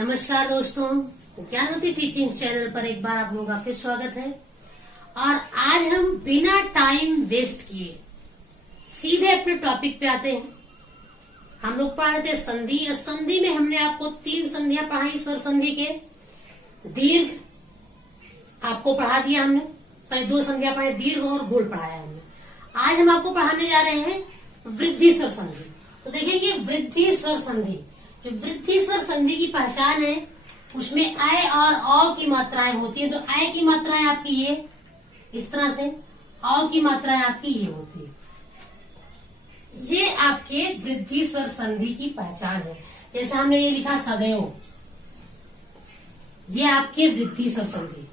नमस्कार दोस्तों, Gyanvati teaching channel पर एक बार आप लोगों का फिर स्वागत है। और आज हम बिना टाइम वेस्ट किए सीधे अपने टॉपिक पे आते हैं। हम लोग पढ़ रहे थे संधि, और संधि में हमने आपको 3 संधियां पढ़ाई। स्वर संधि के दीर्घ आपको पढ़ा दिया हमने, 2 संधियां पढ़ाई, दीर्घ और गोल पढ़ाया हमने। आज हम आपको पढ़ाने जा रहे हैं वृद्धि स्वर संधि। तो देखिए, वृद्धि स्वर संधि, जो वृद्धि स्वर संधि की पहचान है, उसमें आय और औ की मात्राएं होती है। तो आय की मात्राएं आपकी ये इस तरह से, औ की मात्राएं आपकी ये होती है। ये आपके वृद्धि स्वर संधि की पहचान है। जैसे हमने ये लिखा सदैव, ये आपके वृद्धि स्वर संधि।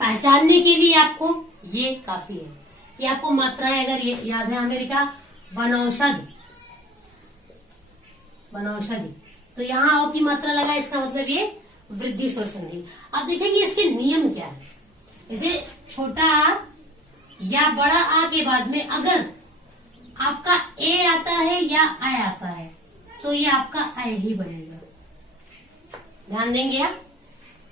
पहचानने के लिए आपको ये काफी है कि आपको मात्राएं अगर ये याद है। हमने लिखा वनौषधि, वनौषधि, तो यहाँ औ की मात्रा लगा, इसका मतलब ये वृद्धि स्वर संधि। अब देखेंगे इसके नियम क्या है। जैसे छोटा आ या बड़ा आ के बाद में अगर आपका ए आता है या आय आता है, तो ये आपका आय ही बनेगा। ध्यान देंगे आप,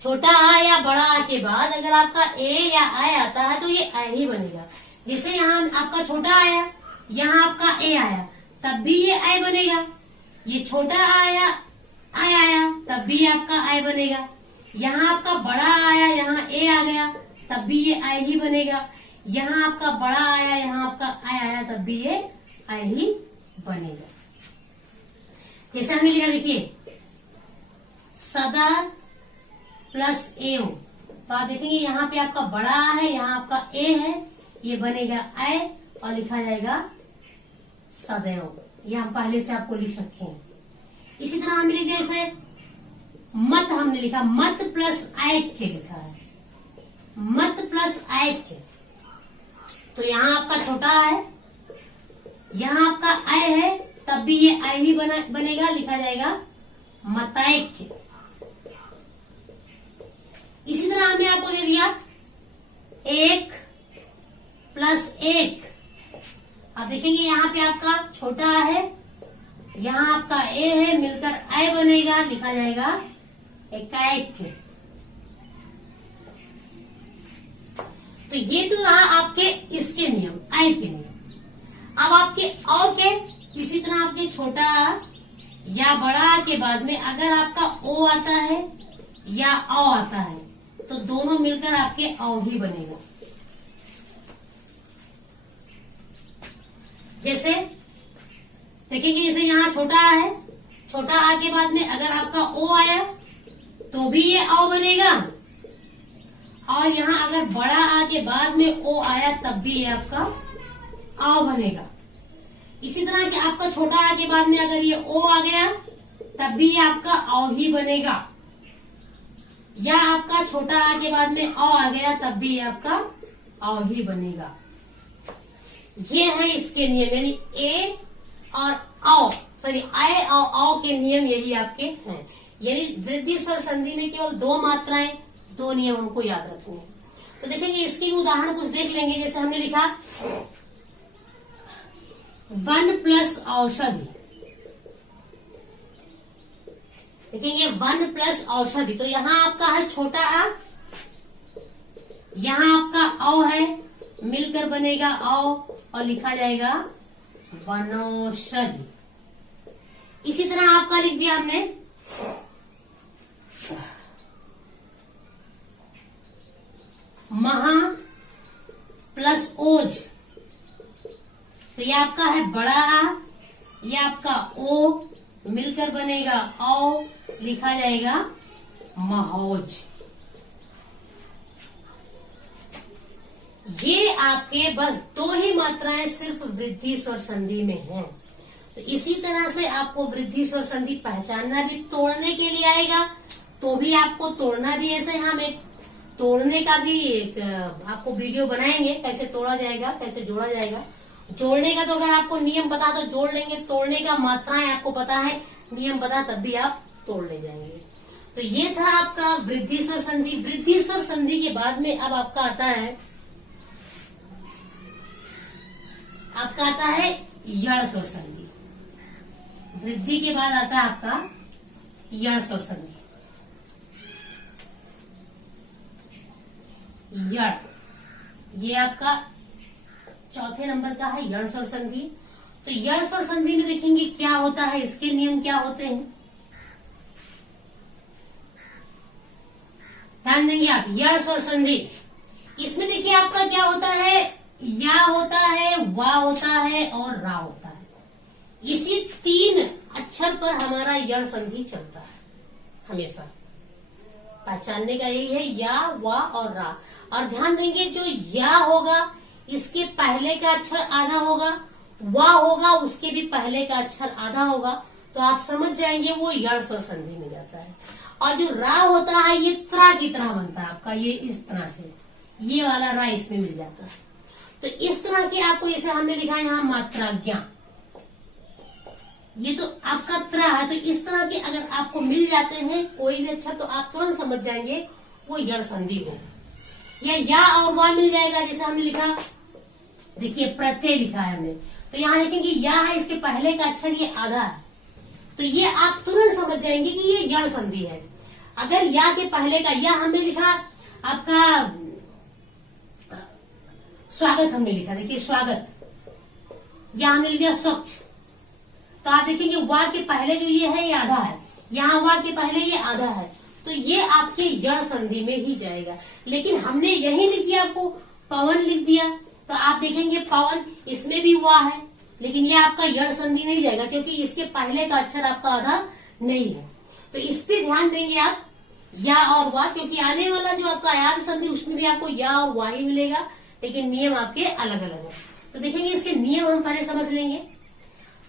छोटा आ या बड़ा आ के बाद अगर आपका ए या आय आता है तो ये आय ही बनेगा। जैसे यहाँ आपका छोटा आया, यहाँ आपका ए आया, तब भी ये आय बनेगा। ये छोटा आया, आय आया, तब भी आपका आय बनेगा। यहाँ आपका बड़ा आया, यहाँ ए आ गया, तब भी ये आय ही बनेगा। यहाँ आपका बड़ा आया, यहाँ आपका आय आया, तब भी ये आय ही बनेगा। जैसे हमने लिखा, देखिए सदा प्लस एव, तो आप देखेंगे यहाँ पे आपका बड़ा आ है, यहाँ आपका ए है, ये बनेगा आय और लिखा जाएगा सदैव। ये हम पहले से आपको लिख रखे हैं। इसी तरह हमने लिखा, जैसे मत हमने लिखा, मत प्लस ऐक्य लिखा है, मत प्लस ऐक्य, तो यहाँ आपका छोटा है, यहाँ आपका आय है, तब भी ये आय ही बनेगा, लिखा जाएगा मतैक्य। इसी तरह हमने आपको दे दिया एक प्लस एक। आप देखेंगे यहाँ पे आपका छोटा है, यहाँ आपका ए है, मिलकर आय बनेगा, लिखा जाएगा एकाएक्य। तो ये तो रहा आपके इसके नियम, आय के नियम। अब आपके औ के इसी तरह आपके छोटा या बड़ा के बाद में अगर आपका ओ आता है या औ आता है, तो दोनों मिलकर आपके औ ही बनेगा। जैसे देखेंगे, जैसे यहाँ छोटा है, छोटा आ के बाद में अगर आपका ओ आया तो भी ये औ बनेगा, और यहाँ अगर बड़ा आ के बाद में ओ आया तब भी ये आपका औ बनेगा। इसी तरह कि आपका छोटा आ के बाद में अगर ये ओ आ गया तब भी ये आपका औ ही बनेगा, या आपका छोटा आ के बाद में औ आ गया तब भी ये आपका औ ही बनेगा। ये है इसके नियम, यानी ए और औ, सॉरी आय और औ के नियम यही आपके हैं। यानी वृद्धि स्वर संधि में केवल 2 मात्राएं, 2 नियम हमको याद रखने हैं। तो देखेंगे इसकी भी उदाहरण कुछ देख लेंगे। जैसे हमने लिखा वन प्लस औषधि, देखेंगे वन प्लस औषधि, तो यहाँ आपका है छोटा आ, यहाँ आपका औ है, मिलकर बनेगा औ और लिखा जाएगा वनौषधि। इसी तरह आपका लिख दिया हमने महा प्लस ओज, तो ये आपका है बड़ा आ, ये आपका ओ, मिलकर बनेगा औ, लिखा जाएगा महोज। ये आपके बस 2 ही मात्राएं सिर्फ वृद्धि स्वर संधि में हैं। तो इसी तरह से आपको वृद्धि स्वर संधि पहचानना भी, तोड़ने के लिए आएगा तो भी आपको तोड़ना भी। ऐसे हम एक तोड़ने का भी एक आपको वीडियो बनाएंगे, कैसे तोड़ा जाएगा, कैसे जोड़ा जाएगा। जोड़ने का तो अगर आपको नियम पता तो जोड़ लेंगे, तोड़ने का मात्राएं आपको पता है, नियम पता, तब भी आप तोड़ ले जाएंगे। तो ये था आपका वृद्धि स्वर संधि। वृद्धि स्वर संधि के बाद में अब आपका आता है यड़ स्वर संधि। वृद्धि के बाद आता है आपका यण स्वर संधि। यण, ये आपका चौथे नंबर का है यण स्वर संधि। तो यण स्वर संधि में देखेंगे क्या होता है, इसके नियम क्या होते हैं, ध्यान देंगे आप। यण स्वर संधि, इसमें देखिए आपका क्या होता है, या होता है, वा होता है और रा होता है। इसी 3 अक्षर पर हमारा यण संधि चलता है हमेशा। पहचानने का यही है, या, वा और रा। और ध्यान देंगे जो या होगा इसके पहले का अक्षर आधा होगा, वा होगा उसके भी पहले का अक्षर आधा होगा, तो आप समझ जाएंगे वो यण स्वर संधि में जाता है। और जो रा होता है ये त्रा की तरह बनता है आपका, ये इस तरह से, ये वाला रा इसमें मिल जाता है। तो इस तरह के आपको, जैसे हमने लिखा है यहाँ मात्रा ज्ञा, ये तो आपका त्रा है। तो इस तरह के अगर आपको मिल जाते हैं कोई भी अक्षर, तो आप तुरंत समझ जाएंगे वो यण संधि हो। या और वा मिल जाएगा, जैसे हमने लिखा, देखिए प्रत्यय लिखा है हमने, तो यहाँ देखेंगे या है, इसके पहले का अक्षर ये आधा है, तो ये आप तुरंत समझ जाएंगे कि ये यण संधि है। अगर या के पहले का, या हमने लिखा आपका स्वागत, हमने लिखा, देखिए स्वागत, या हमने लिखा स्वच्छ, तो आप देखेंगे वा के पहले जो ये है ये आधा है, यहाँ वा के पहले ये आधा है, तो ये आपके यण संधि में ही जाएगा। लेकिन हमने यही लिख दिया, आपको पवन लिख दिया, तो आप देखेंगे पवन, इसमें भी वा है, लेकिन ये आपका यण संधि नहीं जाएगा क्योंकि इसके पहले का अक्षर आपका आधा नहीं है। तो इस पे ध्यान देंगे आप, या और वा, क्योंकि आने वाला जो आपका अयाग संधि उसमें भी आपको या और वा ही मिलेगा, लेकिन नियम आपके अलग अलग है। तो देखेंगे इसके नियम हम पहले समझ लेंगे।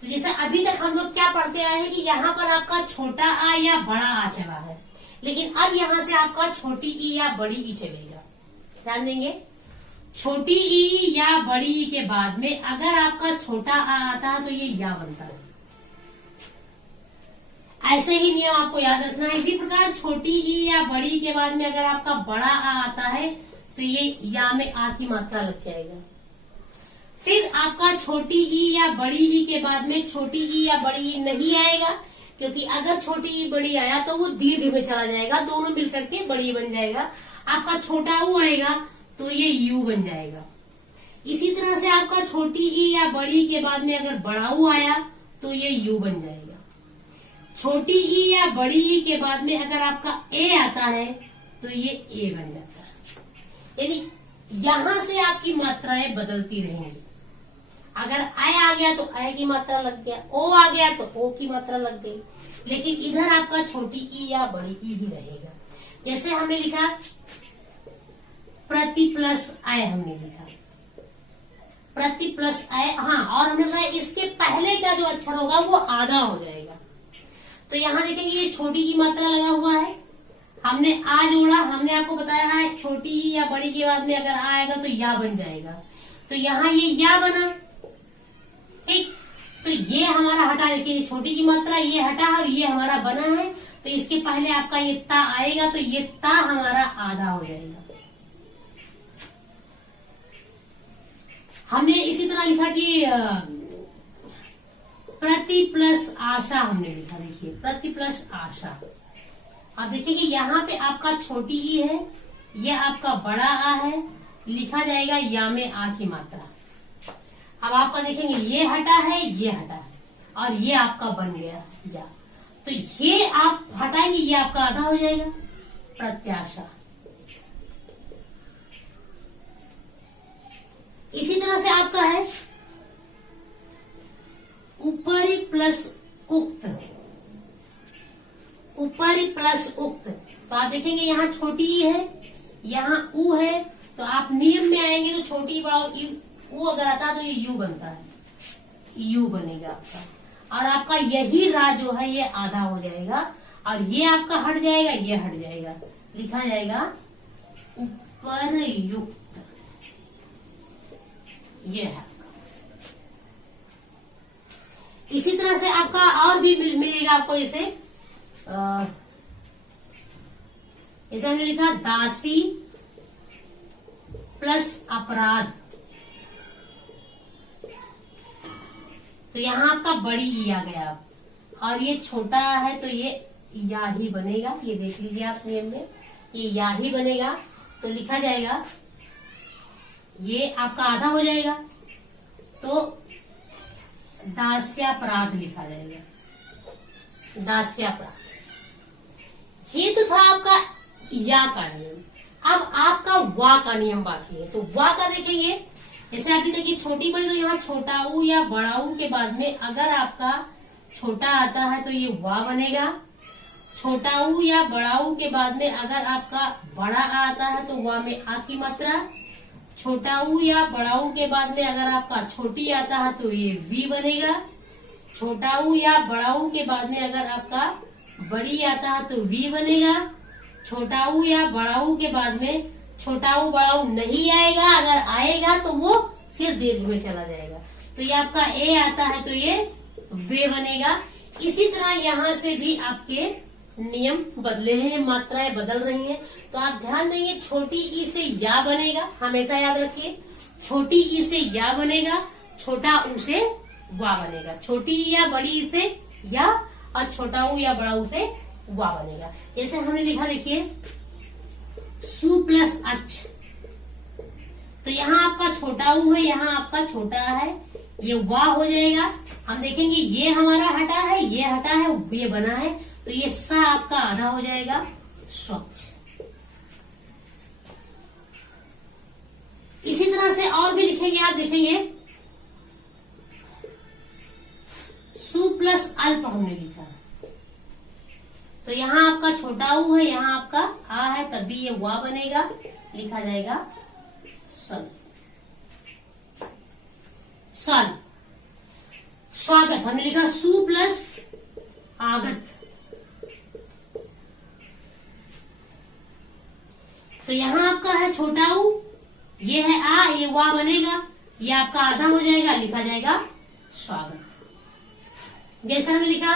तो जैसे अभी तक हम लोग क्या पढ़ते आए हैं कि यहाँ पर आपका छोटा आ या बड़ा आ चला है, लेकिन अब यहाँ से आपका छोटी ई या बड़ी ई चलेगा। ध्यान देंगे, छोटी ई या बड़ी ई के बाद में अगर आपका छोटा आ आता है तो ये या बनता है। ऐसे ही नियम आपको याद रखना है। इसी प्रकार छोटी ई या बड़ी ई के बाद में अगर आपका बड़ा आ आता है तो ये या में आ की मात्रा लग जाएगा। फिर आपका छोटी ई या बड़ी ई के बाद में छोटी ई या बड़ी ई नहीं आएगा, क्योंकि अगर छोटी ई बड़ी आया तो वो दीर्घ में चला जाएगा, दोनों मिलकर के बड़ी बन जाएगा। आपका छोटा ऊ आएगा तो ये यू बन जाएगा। इसी तरह से आपका छोटी ई या बड़ी के बाद में अगर बड़ा ऊ आया तो ये यू बन जाएगा। छोटी ई या बड़ी ई के बाद में अगर आपका ए आता है तो ये ए बन जाता है। यानी यहां से आपकी मात्राएं बदलती रहेंगी। अगर आय आ गया तो आय की मात्रा लग गया, ओ आ गया तो ओ की मात्रा लग गई, लेकिन इधर आपका छोटी ई या बड़ी ई भी रहेगा। जैसे हमने लिखा प्रति प्लस आय, हमने लिखा प्रति प्लस आय, हाँ, और हमने लिखा इसके पहले का जो अक्षर होगा वो आधा हो जाएगा। तो यहाँ देखेंगे ये छोटी की मात्रा लगा हुआ है, हमने आ जोड़ा, हमने आपको बताया है छोटी ई या बड़ी के बाद में अगर आ आएगा तो या बन जाएगा। तो यहाँ ये या बना, ठीक, तो ये हमारा हटा, देखिए छोटी की मात्रा ये हटा और ये हमारा बना है, तो इसके पहले आपका ये ता आएगा तो ये ता हमारा आधा हो जाएगा। हमने इसी तरह लिखा कि प्रति प्लस आशा, हमने लिखा, देखिए प्रति प्लस आशा। आप देखिए यहाँ पे आपका छोटी ई है, ये आपका बड़ा आ है, लिखा जाएगा या में आ की मात्रा। अब आपका देखेंगे ये हटा है, ये हटा है, और ये आपका बन गया या, तो ये आप हटाएंगे, ये आपका आधा हो जाएगा, प्रत्याशा। इसी तरह से आपका है ऊपरी प्लस उक्त, ऊपरी प्लस उक्त। तो आप देखेंगे यहाँ छोटी ई है, यहाँ ऊ है, तो आप नियम में आएंगे तो छोटी बड़ा ऊ अगर आता है तो ये यू बनता है, यू बनेगा आपका। और आपका यही रा जो है ये आधा हो जाएगा, और ये आपका हट जाएगा, ये हट जाएगा, लिखा जाएगा ऊपर युक्त, ये है। इसी तरह से आपका और भी मिलेगा आपको, जैसे जैसे हमने लिखा दासी प्लस अपराध, तो यहाँ आपका बड़ी ई आ गया, और ये छोटा है तो ये या ही बनेगा। ये देख लीजिए आप नियम में, ये या ही बनेगा तो लिखा जाएगा, ये आपका आधा हो जाएगा तो दास्यापराध लिखा जाएगा, दास्यापराध। ये तो था आपका या का नियम। अब आपका वा का नियम बाकी है। तो वा का देखेंगे, जैसे अभी देखिए छोटी बड़ी, तो यहाँ छोटा ऊ या बड़ा ऊ के बाद में अगर आपका छोटा आता है तो ये वा बनेगा। छोटा ऊ या बड़ा ऊ के बाद में अगर आपका बड़ा आ आता है तो वा में आ की मात्रा। छोटा ऊ या बड़ा ऊ के बाद में अगर आपका छोटी आता है तो ये वी बनेगा। छोटा ऊ या बड़ा ऊ के बाद में अगर आपका बड़ी आता है तो वी बनेगा। छोटा ऊ या बड़ा ऊ के बाद में छोटा ऊ बड़ा ऊ नहीं आएगा, अगर आएगा तो वो फिर दीर्घ में चला जाएगा। तो ये आपका ए आता है तो ये वे बनेगा। इसी तरह यहाँ से भी आपके नियम बदले हैं, मात्राएं बदल रही हैं। तो आप ध्यान देंगे, छोटी ई से या बनेगा, हमेशा याद रखिए। छोटी ई से या बनेगा, छोटा ऊ से वा बनेगा। छोटी ई या बड़ी ई से या, और छोटा ऊ या बड़ा ऊ से वा बनेगा। जैसे हमने लिखा, देखिए सु प्लस अच, तो यहाँ आपका छोटा ऊ है, यहाँ आपका छोटा है, ये वा हो जाएगा। हम देखेंगे ये हमारा हटा है, ये हटा है, ये बना है, तो ये सा आपका आधा हो जाएगा, स्वच्छ। इसी तरह से और भी लिखेंगे, आप देखेंगे सु प्लस अल्प हमने लिखा, तो यहाँ आपका छोटा ऊ है, यहाँ आपका आ है, तब भी ये वा बनेगा, लिखा जाएगा सन। सन। स्वागत हमने लिखा सु प्लस आगत, तो यहाँ आपका है छोटा ऊ, ये है आ, ये वा बनेगा, ये आपका आधा हो जाएगा, लिखा जाएगा स्वागत। जैसा हमने लिखा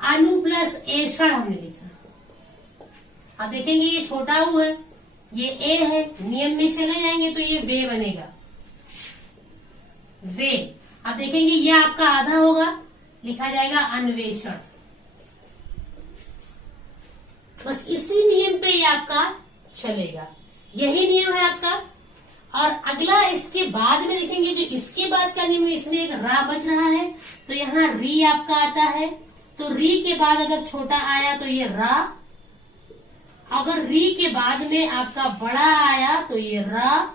अनु प्लस एषण हमने लिखा। आप देखेंगे ये छोटा ऊ है, ये ए है, नियम में चले जाएंगे तो ये वे बनेगा, वे। आप देखेंगे ये आपका आधा होगा, लिखा जाएगा अन्वेषण। बस इसी नियम पे ये आपका चलेगा, यही नियम है आपका। और अगला इसके बाद में लिखेंगे, जो इसके बाद का नियम, इसमें एक रा बच रहा है, तो यहाँ री आपका आता है, तो री के बाद अगर छोटा आया तो ये रा, अगर री के बाद में आपका बड़ा आया तो ये रा,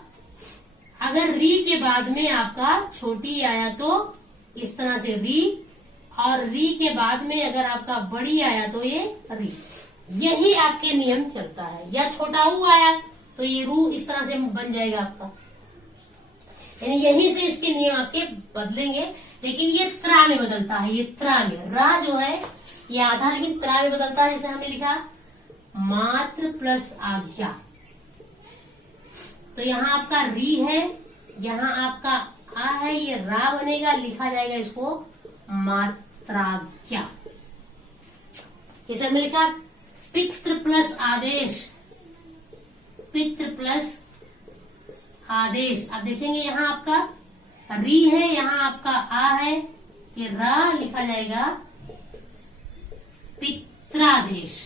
अगर री के बाद में आपका छोटी आया तो इस तरह से री, और री के बाद में अगर आपका बड़ी आया तो ये री। यही आपके नियम चलता है। या छोटा ऊ आया तो ये रू इस तरह से बन जाएगा आपका, यानी यहीं से इसके नियम आपके बदलेंगे। लेकिन ये त्रा में बदलता है, ये त्रा में, रा जो है ये आधा, लेकिन त्रा में बदलता है। जैसे हमने लिखा मात्र प्लस आज्ञा, तो यहाँ आपका री है, यहाँ आपका आ है, ये रा बनेगा, लिखा जाएगा इसको मात्राज्ञा। जैसे हमने लिखा पितृ प्लस आदेश, पितृ प्लस आदेश। आप देखेंगे यहाँ आपका री है, यहाँ आपका आ है, ये रा, लिखा जाएगा पित्रादेश,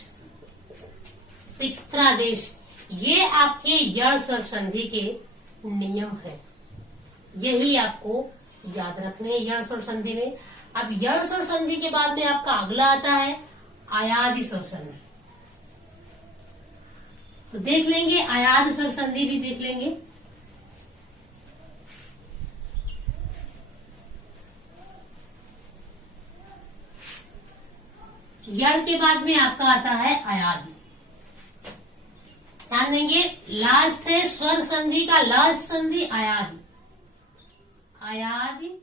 पित्रादेश। ये आपके यण स्वर संधि के नियम है, यही आपको याद रखने हैं यण स्वर संधि में। अब यण स्वर संधि के बाद में आपका अगला आता है आयादी स्वर संधि। तो देख लेंगे, आयादी स्वर संधि भी देख लेंगे। यण के बाद में आपका आता है आयादी। ध्यान देंगे, लास्ट है स्वर संधि का लास्ट संधि आयादी, आयादी